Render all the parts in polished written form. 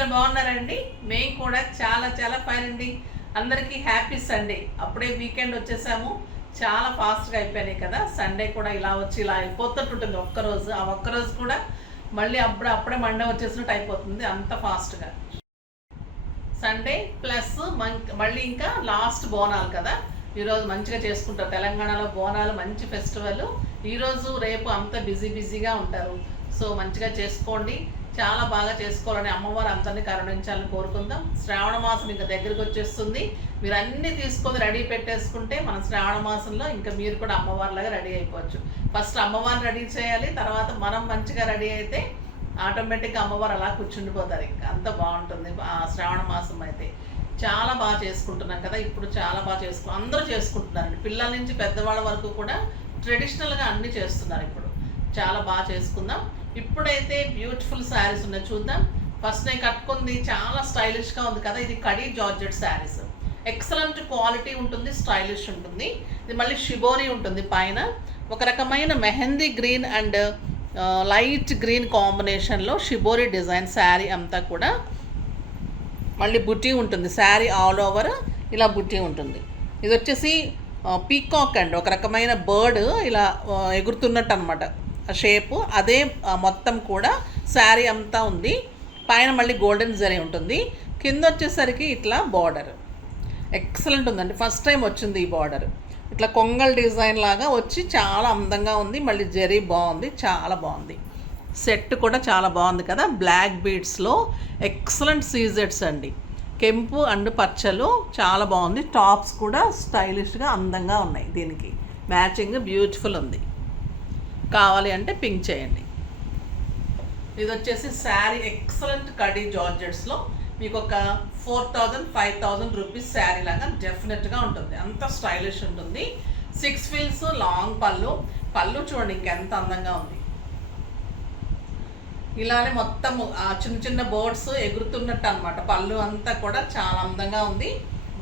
అందరు బాగున్నారండి. మేము కూడా చాలా చాలా ఫైన్ అండి. అందరికీ హ్యాపీ సండే. అప్పుడే వీకెండ్ వచ్చేసాము. చాలా ఫాస్ట్గా అయిపోయినాయి కదా. సండే కూడా ఇలా వచ్చి ఇలా అయిపోతుంటుంది ఒక్కరోజు. ఆ ఒక్కరోజు కూడా మళ్ళీ అప్పుడే మండే వచ్చేసినట్టు అయిపోతుంది అంత ఫాస్ట్గా. సండే ప్లస్ మళ్ళీ ఇంకా లాస్ట్ బోనాలు కదా. ఈరోజు మంచిగా చేసుకుంటారు తెలంగాణలో బోనాలు, మంచి ఫెస్టివల్. ఈరోజు రేపు అంతా బిజీగా ఉంటారు. సో మంచిగా చేసుకోండి, చాలా బాగా చేసుకోవాలని అమ్మవారు అందరినీ కరుణించాలని కోరుకుందాం. శ్రావణ మాసం ఇంకా దగ్గరికి వచ్చేస్తుంది. మీరు అన్నీ తీసుకొని రెడీ పెట్టేసుకుంటే మన శ్రావణ మాసంలో ఇంకా మీరు కూడా అమ్మవారిలాగా రెడీ అయిపోవచ్చు. ఫస్ట్ అమ్మవారిని రెడీ చేయాలి, తర్వాత మనం మంచిగా రెడీ అయితే ఆటోమేటిక్గా అమ్మవారు అలా కూర్చుండిపోతారు. ఇంకా అంత బాగుంటుంది. శ్రావణ మాసం అయితే చాలా బాగా చేసుకుంటున్నాం కదా. ఇప్పుడు చాలా బాగా అందరూ చేసుకుంటున్నారండి. పిల్లల నుంచి పెద్దవాళ్ళ వరకు కూడా ట్రెడిషనల్గా అన్నీ చేస్తున్నారు. ఇప్పుడు చాలా బాగా చేసుకుందాం. ఇప్పుడైతే బ్యూటిఫుల్ శారీస్ ఉన్నాయి, చూద్దాం. ఫస్ట్ నేను కట్టుకుంది చాలా స్టైలిష్గా ఉంది కదా. ఇది khadi georgette saris, excellent quality ఉంటుంది, స్టైలిష్ ఉంటుంది. ఇది మళ్ళీ షిబోరీ ఉంటుంది. పైన ఒక రకమైన mehndi green and light green కాంబినేషన్లో షిబోరీ డిజైన్ శారీ అంతా కూడా. మళ్ళీ బుటీ ఉంటుంది, శారీ ఆల్ ఓవర్ ఇలా బుటీ ఉంటుంది. ఇది వచ్చేసి పీకాక్ అండ్ ఒక రకమైన బర్డ్ ఇలా ఎగురుతున్నట్టు అనమాట షేపు. అదే మొత్తం కూడా శారీ అంతా ఉంది. పైన మళ్ళీ గోల్డెన్ జరీ ఉంటుంది. కింద వచ్చేసరికి ఇట్లా బార్డర్ ఎక్సలెంట్ ఉందండి. ఫస్ట్ టైం వచ్చింది ఈ బార్డర్. ఇట్లా కొంగల్ డిజైన్ లాగా వచ్చి చాలా అందంగా ఉంది. మళ్ళీ జరీ బాగుంది, చాలా బాగుంది. సెట్ కూడా చాలా బాగుంది కదా. బ్లాక్ బీడ్స్లో ఎక్సలెంట్ సీజెట్స్ అండి, కెంపు అండ్ పచ్చలు చాలా బాగుంది. టాప్స్ కూడా స్టైలిష్గా అందంగా ఉన్నాయి. దీనికి మ్యాచింగ్ బ్యూటిఫుల్ ఉంది. కావాలి అంటే పింక్ చేయండి. ఇది వచ్చేసి శారీ ఎక్సలెంట్ కడీ జార్జెట్స్లో మీకు ఒక 4000-5000 రూపీస్ శారీ లాగా డెఫినెట్గా ఉంటుంది. అంత స్టైలిష్ ఉంటుంది. 6 ఫీల్స్ లాంగ్ పళ్ళు చూడండి ఇంకెంత అందంగా ఉంది. ఇలానే మొత్తం చిన్న చిన్న బర్డ్స్ ఎగురుతున్నట్టు అనమాట. పళ్ళు అంతా కూడా చాలా అందంగా ఉంది.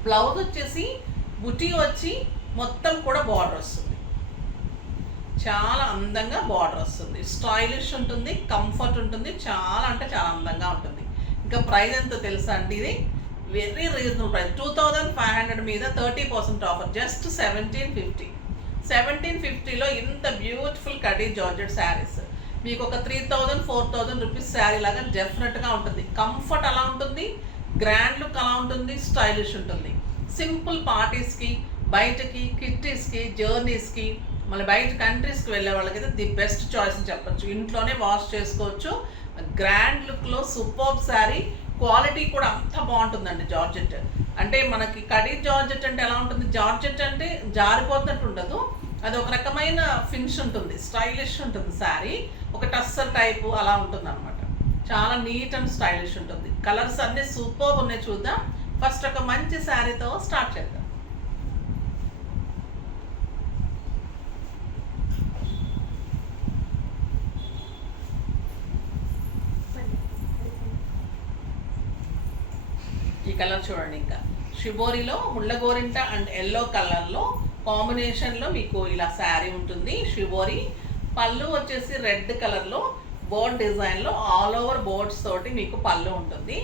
బ్లౌజ్ వచ్చేసి బుటీ వచ్చి మొత్తం కూడా బార్డర్ వస్తుంది. చాలా అందంగా బార్డర్ వస్తుంది. స్టైలిష్ ఉంటుంది, కంఫర్ట్ ఉంటుంది, చాలా అంటే చాలా అందంగా ఉంటుంది. ఇంకా ప్రైస్ ఎంతో తెలుసా అండి? ఇది వెరీ రీజనబుల్ ప్రైస్. 2500 మీద 30% ఆఫర్, జస్ట్ 1750. 1750లో ఇంత బ్యూటిఫుల్ కడీ జార్జెట్ శారీస్ మీకు ఒక 3000-4000 రూపీస్ శారీ లాగా డెఫినెట్గా ఉంటుంది. కంఫర్ట్ అలా ఉంటుంది, గ్రాండ్ లుక్ అలా ఉంటుంది, స్టైలిష్ ఉంటుంది. సింపుల్ పార్టీస్కి, బయటకి, కిట్టీస్కి, జర్నీస్కి, మళ్ళీ బయట కంట్రీస్కి వెళ్ళే వాళ్ళకైతే ది బెస్ట్ చాయిస్ అని చెప్పచ్చు. ఇంట్లోనే వాష్ చేసుకోవచ్చు. గ్రాండ్ లుక్లో సూపర్బ్ శారీ. క్వాలిటీ కూడా అంత బాగుంటుందండి. జార్జెట్ అంటే మనకి కడీ జార్జెట్ అంటే ఎలా ఉంటుంది? జార్జెట్ అంటే జారిపోతున్నట్టు ఉండదు, అది ఒక రకమైన ఫినిష్ ఉంటుంది, స్టైలిష్ ఉంటుంది. శారీ ఒక టస్సర్ టైపు అలా ఉంటుంది అనమాట. చాలా నీట్ అండ్ స్టైలిష్ ఉంటుంది. కలర్స్ అన్నీ సూపర్బ్ ఉన్నాయి. చూద్దాం. ఫస్ట్ ఒక మంచి శారీతో స్టార్ట్ చేద్దాం. ఈ కలర్ చూడండి. ఇంకా షిబోరిలో ముళ్ళగోరింట అండ్ ఎల్లో కలర్లో కాంబినేషన్లో మీకు ఇలా శారీ ఉంటుంది. షిబోరి పళ్ళు వచ్చేసి రెడ్ కలర్లో బోర్డ్ డిజైన్లో ఆల్ ఓవర్ బోర్డ్స్ తోటి మీకు పళ్ళు ఉంటుంది.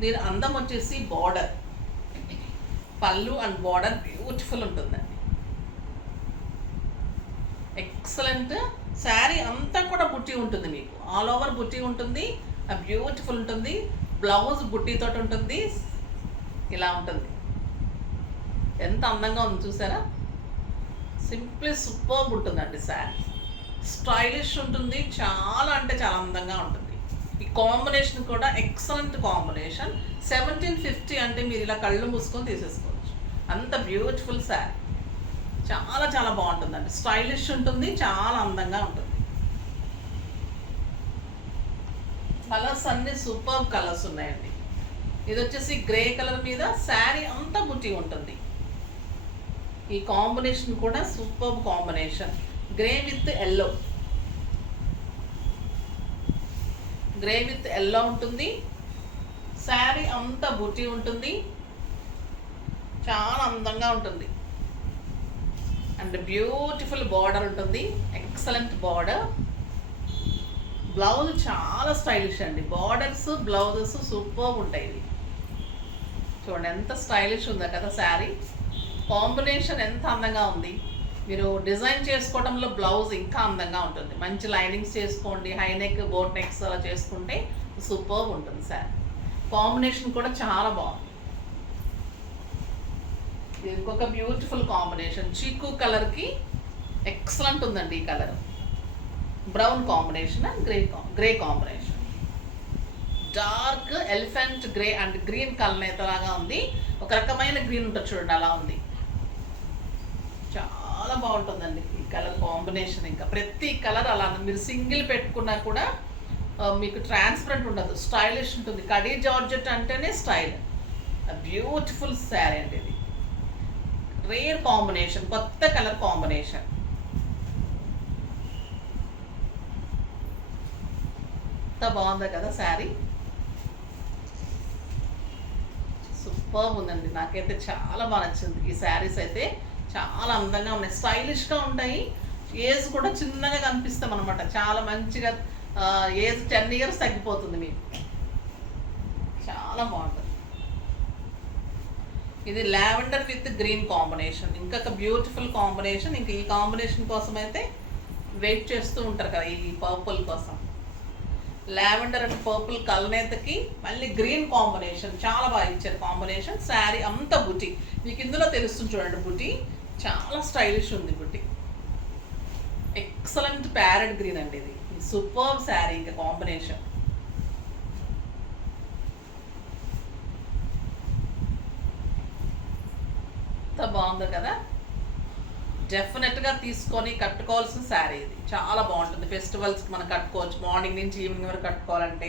దీని అందం వచ్చేసి బార్డర్, పళ్ళు అండ్ బార్డర్ బ్యూటిఫుల్ ఉంటుందండి. ఎక్సలెంట్ శారీ అంతా కూడా బుట్టి ఉంటుంది, మీకు ఆల్ ఓవర్ బుట్టి ఉంటుంది, బ్యూటిఫుల్ ఉంటుంది. బ్లౌజ్ బుట్టీతోటి ఉంటుంది, ఇలా ఉంటుంది. ఎంత అందంగా ఉంది చూసారా. సింప్లీ సూపర్బ్ ఉంటుందండి శారీ. స్టైలిష్ ఉంటుంది, చాలా అంటే చాలా అందంగా ఉంటుంది. ఈ కాంబినేషన్ కూడా ఎక్సలెంట్ కాంబినేషన్. 1750 అంటే మీరు ఇలా కళ్ళు మూసుకొని తీసేసుకోవచ్చు. అంత బ్యూటిఫుల్ శారీ, చాలా చాలా బాగుంటుందండి. స్టైలిష్ ఉంటుంది, చాలా అందంగా ఉంటుంది. కలర్స్ అన్నీ సూపర్ కలర్స్ ఉన్నాయండి. ఇది వచ్చేసి గ్రే కలర్ మీద శారీ అంతా బుట్టి ఉంటుంది. ఈ కాంబినేషన్ కూడా super combination. Grey with yellow, grey with yellow ఉంటుంది. శారీ అంతా బుట్టి ఉంటుంది, చాలా అందంగా ఉంటుంది. అండ్ బ్యూటిఫుల్ బార్డర్ ఉంటుంది, ఎక్సలెంట్ బార్డర్. బ్లౌజ్ చాలా స్టైలిష్ అండి. బార్డర్స్ బ్లౌజెస్ సూపర్ ఉంటాయి ఇవి. చూడండి ఎంత స్టైలిష్ ఉందో కదా శారీ. కాంబినేషన్ ఎంత అందంగా ఉంది. మీరు డిజైన్ చేసుకోవడంలో బ్లౌజ్ ఇంకా అందంగా ఉంటుంది. మంచి లైనింగ్స్ చేసుకోండి, హై నెక్ బోట్ నెక్స్ అలా చేసుకుంటే సూపర్ ఉంటుంది శారీ. కాంబినేషన్ కూడా చాలా బాగుంది. ఇది ఇంకొక బ్యూటిఫుల్ కాంబినేషన్. చీకు కలర్కి ఎక్సలెంట్ ఉందండి ఈ colour. Brown combination and grey combination. Dark elephant grey and green colour లాగా ఉంది. ఒక రకమైన గ్రీన్ ఉంటుంది చూడండి, అలా ఉంది. చాలా బాగుంటుందండి ఈ కలర్ కాంబినేషన్. ఇంకా ప్రతి కలర్ అలా మీరు సింగిల్ పెట్టుకున్నా కూడా మీకు ట్రాన్స్పరెంట్ ఉండదు, స్టైలిష్ ఉంటుంది. కడీ జార్జెట్ అంటేనే స్టైల్. బ్యూటిఫుల్ శారీ అండి ఇది. రేర్ కాంబినేషన్, కొత్త కలర్ కాంబినేషన్. ఎంత బాగుంది కదా శారీ. సూపర్ ఉందండి. నాకైతే చాలా బాగా నచ్చింది. ఈ శారీస్ అయితే చాలా అందంగా ఉన్నాయి, స్టైలిష్గా ఉంటాయి. ఏజ్ కూడా చిన్నగా కనిపిస్తాం అనమాట. చాలా మంచిగా ఏజ్ 10 years తగ్గిపోతుంది మీకు. చాలా బాగుంటుంది. ఇది లావెండర్ విత్ గ్రీన్ కాంబినేషన్, ఇంకొక బ్యూటిఫుల్ కాంబినేషన్. ఇంకా ఈ కాంబినేషన్ కోసం అయితే వెయిట్ చేస్తూ ఉంటారు కదా, ఈ పర్పుల్ కోసం. లావెండర్ అండ్ పర్పుల్ కలనేతకి మళ్ళీ గ్రీన్ కాంబినేషన్. చాలా బాగా ఇచ్చారు కాంబినేషన్. శారీ అంతా బుటీ, మీకు ఇందులో తెలుస్తుంది చూడండి. బుటీ చాలా స్టైలిష్ ఉంది. బుటీ ఎక్సలెంట్ ప్యారెట్ గ్రీన్ అండి ఇది. సూపర్ శారీ. ఇంకా కాంబినేషన్ ఎంత బాగుందో కదా. డెఫినెట్గా తీసుకొని కట్టుకోవాల్సిన శారీ ఇది. చాలా బాగుంటుంది. ఫెస్టివల్స్కి మనం కట్టుకోవచ్చు. మార్నింగ్ నుంచి ఈవినింగ్ వరకు కట్టుకోవాలంటే,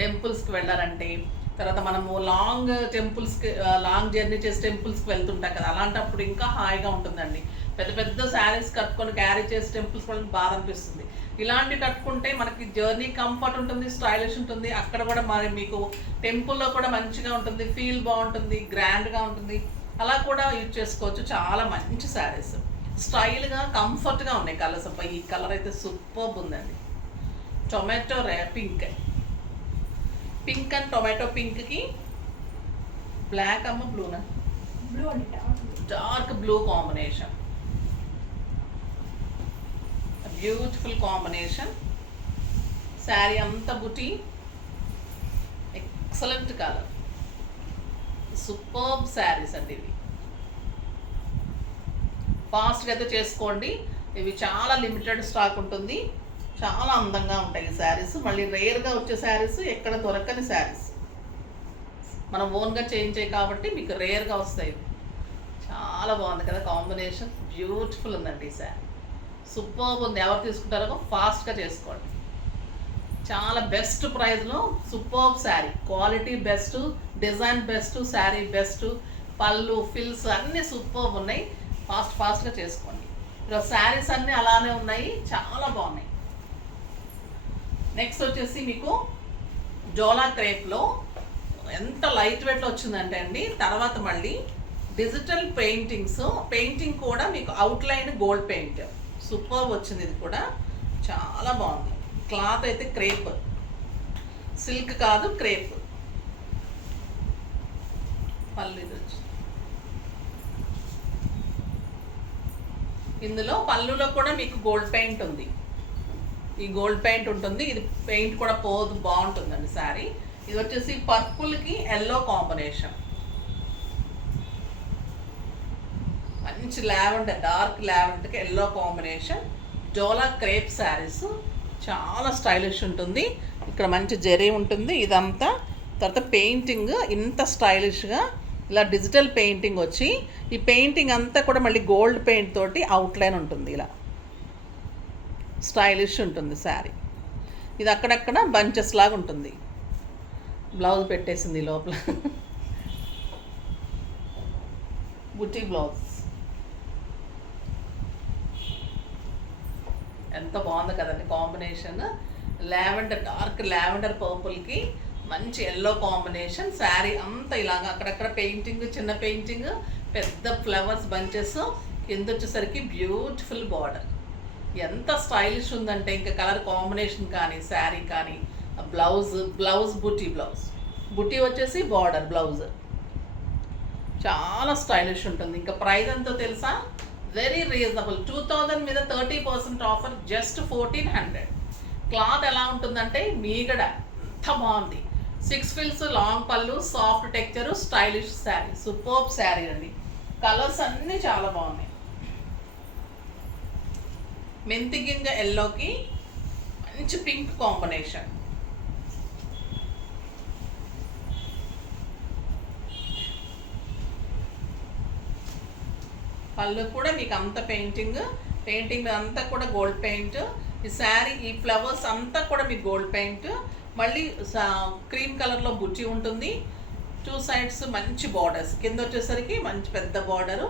టెంపుల్స్కి వెళ్ళాలంటే, తర్వాత మనము లాంగ్ టెంపుల్స్కి లాంగ్ జర్నీ చేసి టెంపుల్స్కి వెళ్తుంటాం కదా, అలాంటప్పుడు ఇంకా హాయిగా ఉంటుందండి. పెద్ద పెద్ద శారీస్ కట్టుకొని క్యారీ చేసి టెంపుల్స్కి వెళ్ళి బాధ అనిపిస్తుంది. ఇలాంటివి కట్టుకుంటే మనకి జర్నీ కంఫర్ట్ ఉంటుంది, స్టైలిష్ ఉంటుంది. అక్కడ కూడా మరి మీకు టెంపుల్లో కూడా మంచిగా ఉంటుంది, ఫీల్ బాగుంటుంది, గ్రాండ్గా ఉంటుంది. అలా కూడా యూజ్ చేసుకోవచ్చు. చాలా మంచి శారీస్, స్టైల్గా కంఫర్ట్గా ఉన్నాయి కలర్స్. అబ్బాయి ఈ కలర్ అయితే సూపర్ ఉందండి. Tomato pink, pink and tomato పింక్కి బ్లాక్ అమ్మ బ్లూనా, బ్లూ అండి, dark blue combination. Beautiful combination. Sari అంతా buti, excellent colour, superb saris అండి ఇవి. ఫాస్ట్గా అయితే చేసుకోండి. ఇవి చాలా లిమిటెడ్ స్టాక్ ఉంటుంది. చాలా అందంగా ఉంటాయి ఈ శారీస్. మళ్ళీ రేర్గా వచ్చే శారీస్, ఎక్కడ దొరకని శారీస్. మనం ఓన్గా చేయించాయి కాబట్టి మీకు రేర్గా వస్తాయి. చాలా బాగుంది కదా కాంబినేషన్. బ్యూటిఫుల్ ఉందండి ఈ శారీ. సూపర్ ఉంది. ఎవరు తీసుకుంటారో ఫాస్ట్గా చేసుకోండి. చాలా బెస్ట్ ప్రైస్లో super sari. Quality best, design best, sari best, పళ్ళు ఫిల్స్ అన్నీ సూపర్ ఉన్నాయి. ఫాస్ట్గా చేసుకోండి. ఈరోజు శారీస్ అన్నీ అలానే ఉన్నాయి, చాలా బాగున్నాయి. నెక్స్ట్ వచ్చేసి మీకు డోలా క్రేప్లో ఎంత లైట్ వెయిట్లో వచ్చిందంటే అండి, తర్వాత మళ్ళీ డిజిటల్ పెయింటింగ్ కూడా మీకు అవుట్లైన్ గోల్డ్ పెయింట్ సూపర్ వచ్చింది. ఇది కూడా చాలా బాగుంది. క్లాత్ అయితే క్రేప్, సిల్క్ కాదు క్రేప్. పళ్ళు ఇది వచ్చి ఇందులో పళ్ళులో కూడా మీకు గోల్డ్ పెయింట్ ఉంది. ఈ గోల్డ్ పెయింట్ ఉంటుంది. ఇది పెయింట్ కూడా పోదు, బాగుంటుందండి శారీ. ఇది వచ్చేసి పర్పుల్కి ఎల్లో కాంబినేషన్. మంచి లావెండర్, డార్క్ లావెండర్కి ఎల్లో కాంబినేషన్. డోలా క్రేప్ శారీస్ చాలా స్టైలిష్ ఉంటుంది. ఇక్కడ మంచి జరీ ఉంటుంది ఇదంతా. తర్వాత పెయింటింగ్ ఇంత స్టైలిష్గా ఇలా డిజిటల్ పెయింటింగ్ వచ్చి, ఈ పెయింటింగ్ అంతా కూడా మళ్ళీ గోల్డ్ పెయింట్ తోటి అవుట్లైన్ ఉంటుంది. ఇలా స్టైలిష్ ఉంటుంది శారీ. ఇది అక్కడక్కడ బంచెస్ లాగా ఉంటుంది. బ్లౌజ్ పెట్టేసింది లోపల, బుటీ బ్లౌజ్. ఎంత బాగుంది కదండి కాంబినేషన్. లావెండర్, డార్క్ లావెండర్ పర్పుల్కి మంచి ఎల్లో కాంబినేషన్. శారీ అంతా ఇలాగా అక్కడక్కడ పెయింటింగ్, చిన్న పెయింటింగ్, పెద్ద ఫ్లవర్స్ బంచెస్, కింద వచ్చేసరికి బ్యూటిఫుల్ బార్డర్. ఎంత స్టైలిష్ ఉందంటే ఇంకా కలర్ కాంబినేషన్ కానీ శారీ కానీ బ్లౌజ్ బుటీ వచ్చేసి బార్డర్ బ్లౌజ్ చాలా స్టైలిష్ ఉంటుంది. ఇంకా ప్రైస్ ఎంతో తెలుసా? Very reasonable. 2000 మీద 30% ఆఫర్, జస్ట్ 1400. క్లాత్ ఎలా ఉంటుందంటే మీగడ ఎంత బాగుంది. 6 ఫిల్స్, లాంగ్ పళ్ళు, soft texture, stylish sari, superb sari అండి. కలర్స్ అన్నీ చాలా బాగున్నాయి. మెంతి గింజ ఎల్లోకి మంచి పింక్ కాంబినేషన్. పళ్ళు కూడా మీకు అంత పెయింటింగ్ అంతా కూడా గోల్డ్ పెయింట్. ఈ శారీ, ఈ ఫ్లవర్స్ అంతా కూడా మీకు గోల్డ్ పెయింట్. మళ్ళీ క్రీమ్ కలర్లో బుట్టి ఉంటుంది. 2 సైడ్స్ మంచి బార్డర్స్, కింద వచ్చేసరికి మంచి పెద్ద బార్డరు.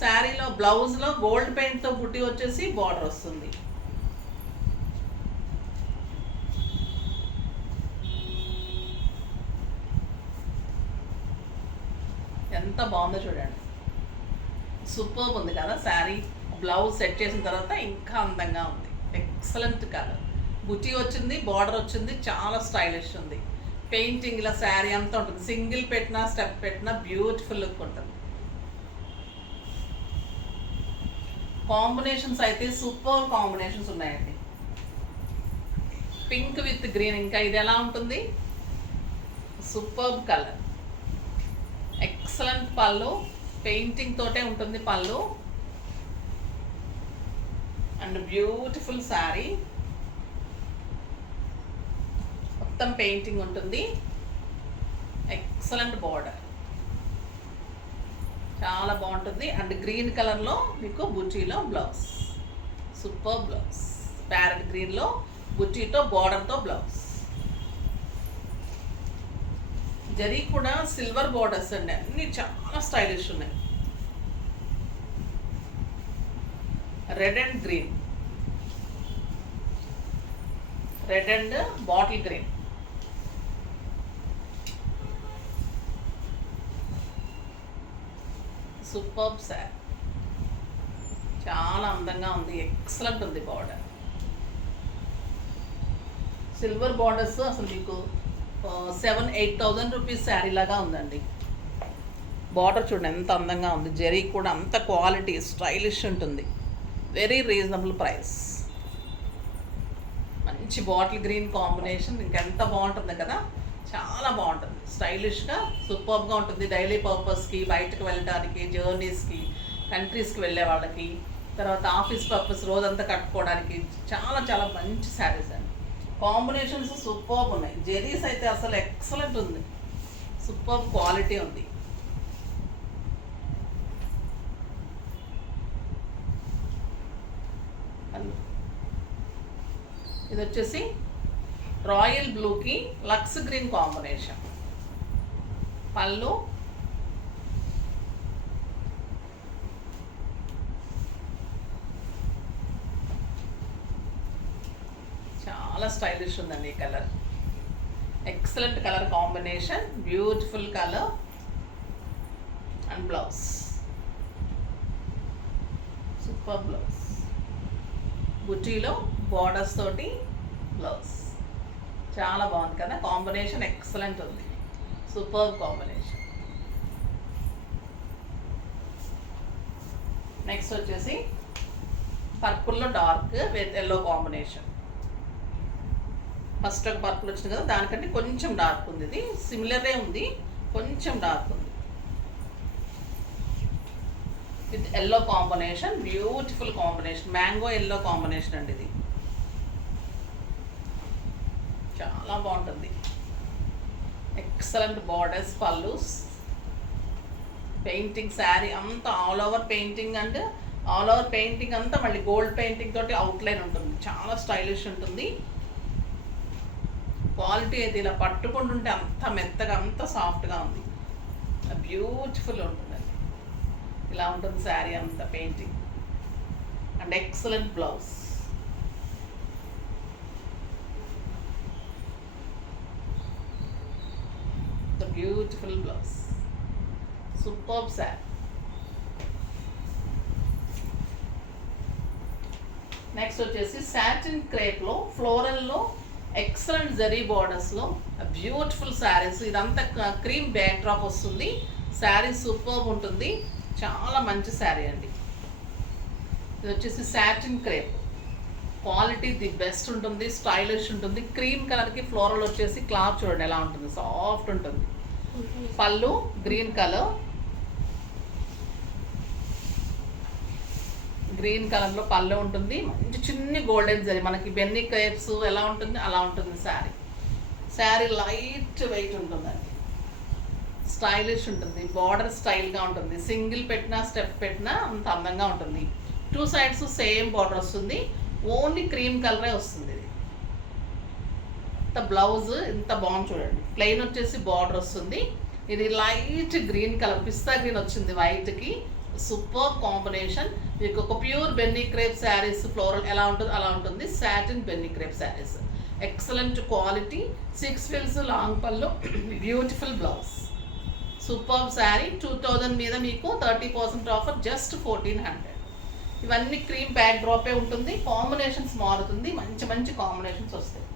శారీలో బ్లౌజ్లో గోల్డ్ పెయింట్తో బుట్టి వచ్చేసి బార్డర్ వస్తుంది. ఎంత బాగుందో చూడండి, సూపర్ ఉంది కదా శారీ. బ్లౌజ్ సెట్ చేసిన తర్వాత ఇంకా అందంగా ఉంది. ఎక్సలెంట్ కలర్, బుటీ వచ్చింది, బార్డర్ వచ్చింది, చాలా స్టైలిష్ ఉంది. పెయింటింగ్ ఇలా శారీ అంతా ఉంటుంది. సింగిల్ పెట్టినా స్టెప్ పెట్టినా బ్యూటిఫుల్ లుక్ ఉంటుంది. కాంబినేషన్స్ అయితే సూపర్ కాంబినేషన్స్ ఉన్నాయండి. పింక్ విత్ గ్రీన్, ఇంకా ఇది ఎలా ఉంటుంది? సూపర్బ్ కలర్, ఎక్సలెంట్ పళ్ళు, పెయింటింగ్ తోటే ఉంటుంది పళ్ళు. అండ్ బ్యూటిఫుల్ శారీ, మొత్తం పెయింటింగ్ ఉంటుంది. ఎక్సలెంట్ బార్డర్, చాలా బాగుంటుంది. అండ్ గ్రీన్ కలర్లో మీకు బుటీలో బ్లౌజ్, సూపర్ బ్లౌజ్. ప్యారెట్ గ్రీన్లో బుటీతో బార్డర్తో బ్లౌజ్. జరీ కూడా సిల్వర్ బార్డర్స్ అండి, అన్నీ చాలా స్టైలిష్ ఉన్నాయి. Red and green, red and bottle green. Superb sari, చాలా అందంగా ఉంది, ఎక్సలెంట్ ఉంది బార్డర్. సిల్వర్ బార్డర్స్ అసలు మీకు 7,000-8,000 రూపీస్ శారీ లాగా ఉందండి. బార్డర్ చూడండి ఎంత అందంగా ఉంది. జరీ కూడా అంత క్వాలిటీ స్టైలిష్ ఉంటుంది. Very reasonable price. మంచి బాటిల్ గ్రీన్ కాంబినేషన్, ఇంకెంత బాగుంటుంది కదా, చాలా బాగుంటుంది. స్టైలిష్గా సూపర్గా ఉంటుంది. డైలీ పర్పస్కి, బయటకు వెళ్ళడానికి, జర్నీస్కి, కంట్రీస్కి వెళ్ళే వాళ్ళకి, తర్వాత ఆఫీస్ పర్పస్ రోజంతా కట్టుకోవడానికి చాలా చాలా మంచి శారీస్ అండి. కాంబినేషన్స్ సూపర్బ్ ఉన్నాయి. జెరీస్ అయితే అసలు ఎక్సలెంట్ ఉంది, సూపర్బ్ క్వాలిటీ ఉంది. ఇది వచ్చేసి రాయల్ బ్లూకి లక్స్ గ్రీన్ కాంబినేషన్. పళ్ళు, చాలా స్టైలిష్ ఉందండి ఈ colour. Excellent colour combination, beautiful colour. And blouse, super blouse. బుటీలో బార్డర్స్ తోటి బ్లౌజ్, చాలా బాగుంది కదా కాంబినేషన్, ఎక్సలెంట్ ఉంది, సూపర్ కాంబినేషన్. నెక్స్ట్ వచ్చేసి పర్పుల్లో dark with yellow combination. First ఒక పర్పుల్ వచ్చింది కదా, దానికంటే కొంచెం డార్క్ ఉంది. ఇది సిమిలరే ఉంది, కొంచెం డార్క్ ఉంది. With yellow combination, beautiful combination, mango yellow combination అండి. ఇది చాలా బాగుంటుంది. Excellent borders, pallus, painting sari అంతా all over painting. And all over painting అంతా మళ్ళీ గోల్డ్ పెయింటింగ్ తోటి అవుట్లైన్ ఉంటుంది. చాలా స్టైలిష్ ఉంటుంది. క్వాలిటీ అయితే ఇలా పట్టుకుంటుంటే అంత మెత్తగా, అంత సాఫ్ట్గా ఉంది, బ్యూటిఫుల్ ఉంటుందండి. ఇలా ఉంటుంది శారీ అంతా painting. And excellent blouse, the beautiful blouse, superb sari. Next వచ్చేసి సాటిన్ క్రేప్లో ఫ్లోరల్లో ఎక్సలెంట్ జరీ బార్డర్స్లో బ్యూటిఫుల్ శారీస్. ఇదంతా క్రీమ్ బ్యాక్ డ్రాప్ వస్తుంది. శారీ సూపర్ ఉంటుంది, చాలా మంచి శారీ అండి. ఇది వచ్చేసి satin crepe, quality the best ఉంటుంది, స్టైలిష్ ఉంటుంది. క్రీమ్ కలర్కి ఫ్లోరల్ వచ్చేసి క్లాత్ చూడండి ఎలా ఉంటుంది, సాఫ్ట్ ఉంటుంది. పళ్ళు గ్రీన్ కలర్, గ్రీన్ కలర్లో పళ్ళు ఉంటుంది. మంచి చిన్ని గోల్డెన్ జరీ, మనకి బెన్నీ క్రేప్స్ ఎలా ఉంటుంది అలా ఉంటుంది శారీ. శారీ లైట్ వెయిట్ ఉంటుందండి, స్టైలిష్ ఉంటుంది, బార్డర్ స్టైల్గా ఉంటుంది. సింగిల్ పెట్టినా స్టెప్ పెట్టినా అంత అందంగా ఉంటుంది. 2 సైడ్స్ సేమ్ బార్డర్ వస్తుంది, ఓన్లీ క్రీమ్ కలరే వస్తుంది. ఇది ఇంత బ్లౌజ్ ఇంత బాగుంది చూడండి. ప్లెయిన్ వచ్చేసి బార్డర్ వస్తుంది. ఇది light green colour, pista green వచ్చింది వైట్కి. Super combination. మీకు ఒక pure Binny crepe saris floral ఎలా ఉంటుంది అలా ఉంటుంది. Satin Binny crepe saris, excellent quality. 6 fills long పళ్ళు, బ్యూటిఫుల్ బ్లౌజ్, సూపర్ శారీ. 2000 మీద మీకు 30% ఆఫర్, జస్ట్ 1400. ఇవన్నీ క్రీమ్ బ్యాక్ డ్రాపే ఉంటుంది, కాంబినేషన్స్ మారుతుంది, మంచి మంచి కాంబినేషన్స్ వస్తాయి.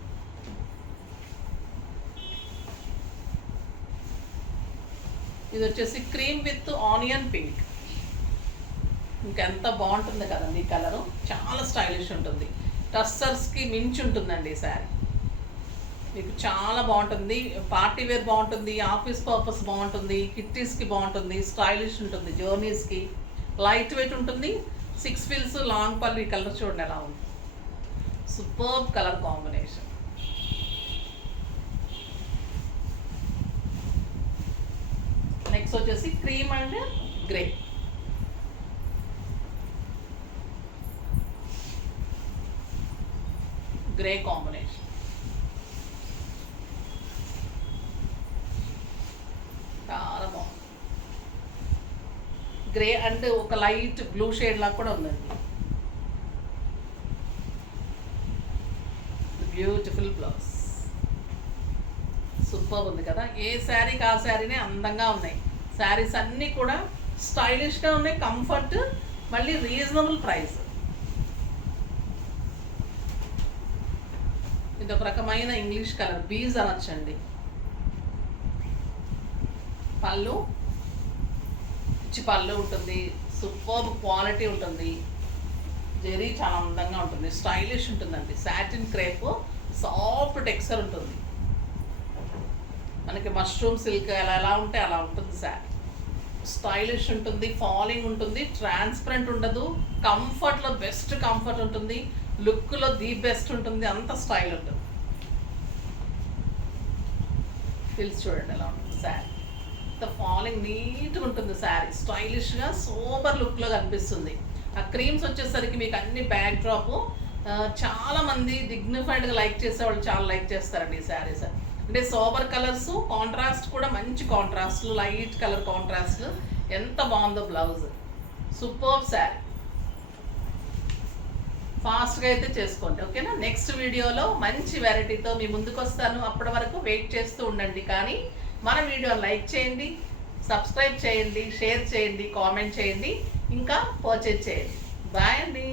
ఇది వచ్చేసి క్రీమ్ విత్ ఆనియన్ పింక్, ఇంకెంత బాగుంటుంది కదండి ఈ కలరు, చాలా స్టైలిష్ ఉంటుంది. టస్సర్స్కి మించి ఉంటుందండి ఈ శారీ. మీకు చాలా బాగుంటుంది, పార్టీ వేర్ బాగుంటుంది, ఆఫీస్ పర్పస్ బాగుంటుంది, కిట్టీస్కి బాగుంటుంది, స్టైలిష్ ఉంటుంది, జర్నీస్కి. లైట్ వెయిట్ ఉంటుంది. 6 ఫిల్స్ లాంగ్ పళ్ళు. ఈ కలర్ చూడండి ఎలా ఉంది, సూపర్ కలర్ కాంబినేషన్. నెక్స్ట్ వచ్చేసి cream and grey, grey combination. చాలా బాగుంది. గ్రే అండ్ ఒక లైట్ బ్లూ షేడ్ లాగా కూడా ఉందండి. బ్యూటిఫుల్ బ్లౌజ్, సూపర్ ఉంది కదా. ఏ శారీకి ఆ శారీనే అందంగా ఉన్నాయి. శారీస్ అన్నీ కూడా స్టైలిష్గా ఉన్నాయి, కంఫర్ట్, మళ్ళీ రీజనబుల్ ప్రైస్. ఇది ఒక రకమైన ఇంగ్లీష్ కలర్, బీజ్ అనొచ్చండి. పళ్ళు పిచ్చి పళ్ళు ఉంటుంది, సూపర్ క్వాలిటీ ఉంటుంది, జరీ చాలా అందంగా ఉంటుంది, స్టైలిష్ ఉంటుందండి. సాటిన్ క్రేప్, సాఫ్ట్ టెక్స్చర్ ఉంటుంది. మనకి మష్రూమ్ సిల్క్ ఎలా ఎలా ఉంటే అలా ఉంటుంది శారీ. స్టైలిష్ ఉంటుంది, ఫాలింగ్ ఉంటుంది, ట్రాన్స్పరెంట్ ఉండదు, కంఫర్ట్లో బెస్ట్ కంఫర్ట్ ఉంటుంది, లుక్లో ది బెస్ట్ ఉంటుంది, అంత స్టైల్ ఉంటుంది. ఫిల్స్ చూడండి ఎలా ఉంటుంది శారీ, అంత ఫాలింగ్ నీట్గా ఉంటుంది శారీ, స్టైలిష్గా సూపర్ లుక్లో కనిపిస్తుంది. ఆ క్రీమ్స్ వచ్చేసరికి మీకు అన్ని బ్యాక్ డ్రాప్. చాలామంది డిగ్నిఫైడ్గా లైక్ చేసేవాళ్ళు చాలా లైక్ చేస్తారండి ఈ శారీస్. అంటే సోబర్ కలర్స్, కాంట్రాస్ట్ కూడా మంచి కాంట్రాస్ట్లు, లైట్ కలర్ కాంట్రాస్ట్లు. ఎంత బాగుందో బ్లౌజ్, సూపర్ శారీ. ఫాస్ట్గా అయితే చేసుకోండి, ఓకేనా. నెక్స్ట్ వీడియోలో మంచి వెరైటీతో మీ ముందుకు వస్తాను. అప్పటి వరకు వెయిట్ చేస్తూ ఉండండి. కానీ మన వీడియో లైక్ చేయండి, సబ్స్క్రైబ్ చేయండి, షేర్ చేయండి, కామెంట్ చేయండి, ఇంకా పర్చేజ్ చేయండి. బాయ్ అండి.